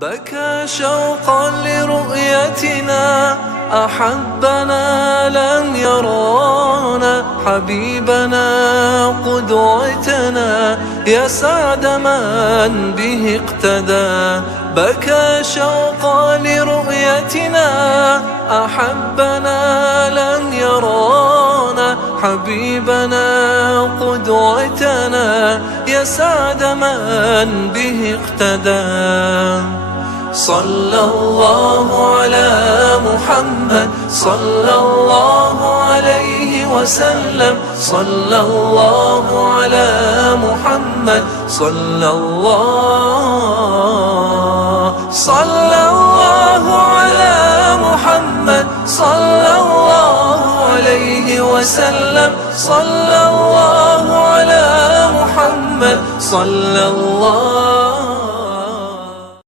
بكى شوقا لرؤيتنا، أحبنا لم يرانا، حبيبنا قدوتنا، يا سعد من به اقتدى. بكى شوقا لرؤيتنا، أحبنا لم يرانا، حبيبنا قدوتنا، يا سعد من به اقتدى. صلى الله على محمد، صلى الله عليه وسلم، صلى الله على محمد، صلى الله على محمد، صلى الله عليه وسلم، صلى الله على محمد، صلى الله